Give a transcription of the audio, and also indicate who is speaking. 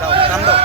Speaker 1: 到三楼